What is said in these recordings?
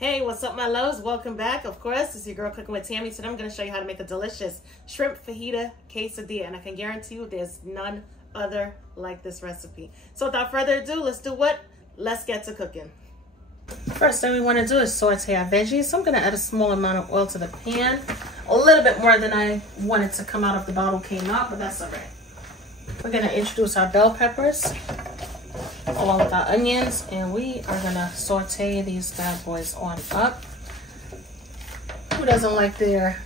Hey, what's up, my loves? Welcome back. Of course, it's your girl cooking with Tammy. Today I'm going to show you how to make a delicious shrimp fajita quesadilla, and I can guarantee you there's none other like this recipe. So without further ado, let's do what? Let's get to cooking. First thing we want to do is saute our veggies. So I'm going to add a small amount of oil to the pan. A little bit more than I wanted to come out of the bottle came out, but that's all right. We're going to introduce our bell peppers along with our onions, and we are gonna saute these bad boys on up. Who doesn't like their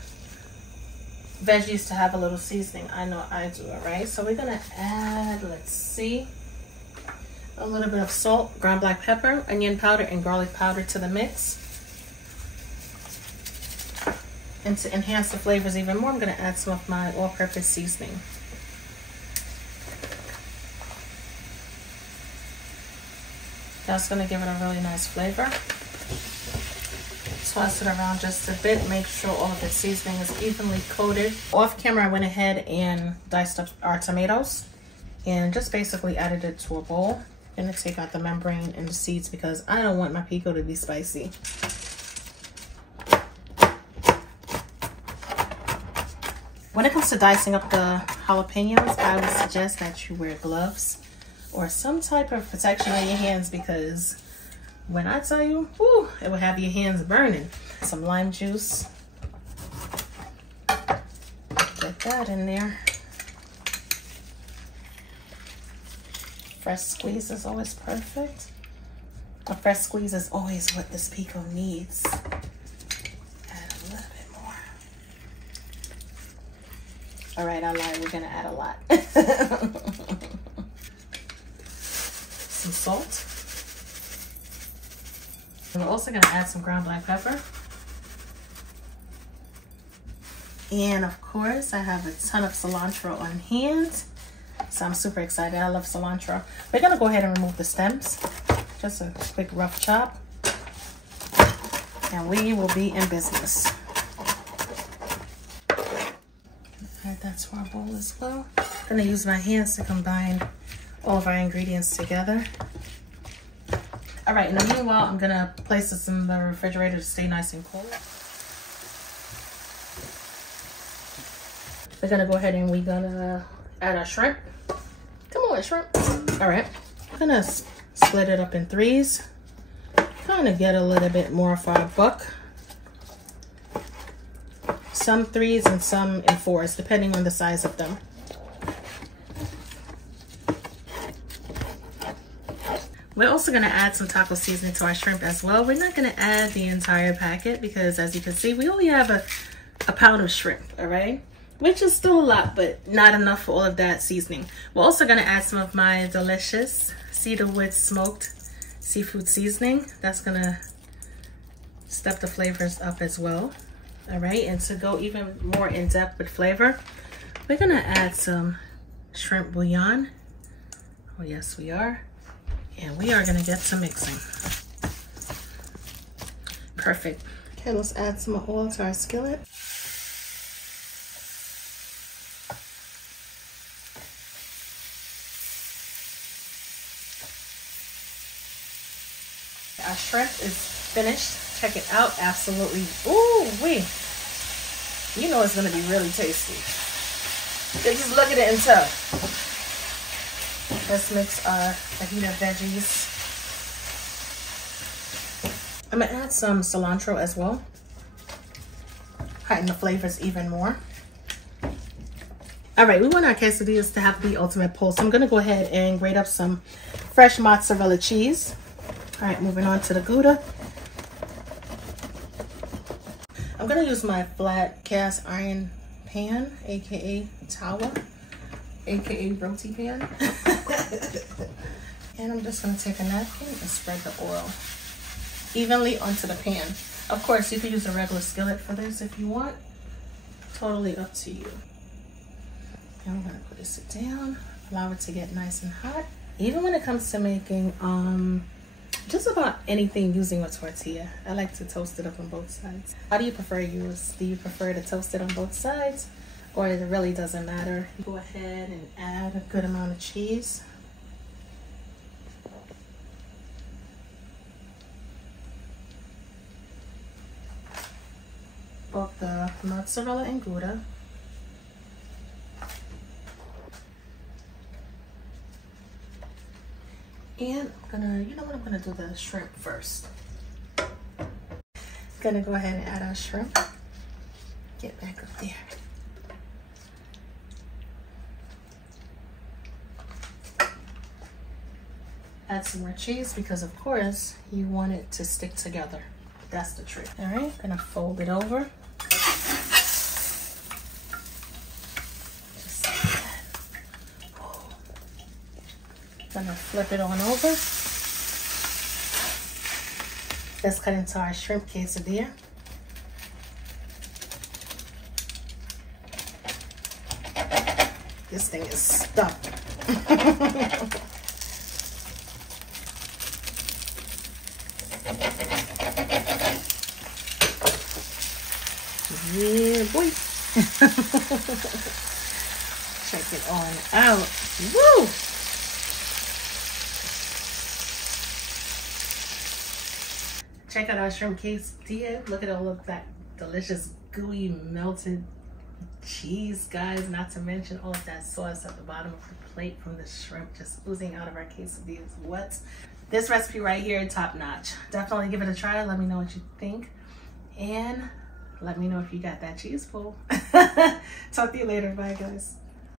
veggies to have a little seasoning? I know I do, all right? So we're gonna add, let's see, a little bit of salt, ground black pepper, onion powder, and garlic powder to the mix. And to enhance the flavors even more, I'm gonna add some of my all-purpose seasoning. That's going to give it a really nice flavor. Toss it around just a bit. Make sure all of the seasoning is evenly coated. Off camera, I went ahead and diced up our tomatoes and just basically added it to a bowl. I'm going to take out the membrane and the seeds because I don't want my pico to be spicy. When it comes to dicing up the jalapenos, I would suggest that you wear gloves or some type of protection on your hands, because when I tell you, whew, it will have your hands burning. Some lime juice. Get that in there. Fresh squeeze is always perfect. A fresh squeeze is always what this pico needs. Add a little bit more. All right, I lied, we're gonna add a lot. Some salt. And we're also going to add some ground black pepper. And of course, I have a ton of cilantro on hand. So I'm super excited. I love cilantro. We're going to go ahead and remove the stems. Just a quick rough chop. And we will be in business. Add that to our bowl as well. I'm going to use my hands to combine all of our ingredients together. All right, in the meanwhile, I'm gonna place this in the refrigerator to stay nice and cool. We're gonna go ahead and we're gonna add our shrimp. Come on, shrimp. All right, I'm gonna split it up in threes. Kind of get a little bit more for our buck. Some threes and some in fours, depending on the size of them. We're also going to add some taco seasoning to our shrimp as well. We're not going to add the entire packet because, as you can see, we only have a pound of shrimp, all right? Which is still a lot, but not enough for all of that seasoning. We're also going to add some of my delicious Cedarwood Smoked Seafood seasoning. That's going to step the flavors up as well, all right? And to go even more in depth with flavor, we're going to add some shrimp bouillon. Oh, yes, we are. And we are gonna get to mixing. Perfect. Okay, let's add some oil to our skillet. Our shrimp is finished. Check it out, absolutely. Ooh, wee. You know it's gonna be really tasty. Just look at it and tell. Let's mix our fajita veggies. I'm gonna add some cilantro as well. Heighten the flavors even more. All right, we want our quesadillas to have the ultimate pull. So I'm gonna go ahead and grate up some fresh mozzarella cheese. All right, moving on to the Gouda. I'm gonna use my flat cast iron pan, AKA tower, AKA roti pan. And I'm just going to take a napkin and spread the oil evenly onto the pan. Of course, you can use a regular skillet for this if you want. Totally up to you. And I'm going to put this down, allow it to get nice and hot. Even when it comes to making just about anything using a tortilla, I like to toast it up on both sides. How do you prefer yours? Do you prefer to toast it on both sides? Or it really doesn't matter? Go ahead and add a good amount of cheese. both the mozzarella and Gouda. And I'm gonna, you know what, I'm gonna do the shrimp first. Gonna go ahead and add our shrimp. Get back up there. Add some more cheese because of course you want it to stick together. That's the trick. All right, gonna fold it over. Just like that. Oh. Gonna flip it on over. Let's cut into our shrimp quesadilla. This thing is stuffed. Yeah, boy. Check it on out. Woo! Check out our shrimp quesadilla. Look at all of that delicious, gooey, melted cheese, guys. Not to mention all of that sauce at the bottom of the plate from the shrimp just oozing out of our quesadillas. What? This recipe right here, top notch. Definitely give it a try. Let me know what you think. And let me know if you got that cheese pull. Talk to you later. Bye, guys.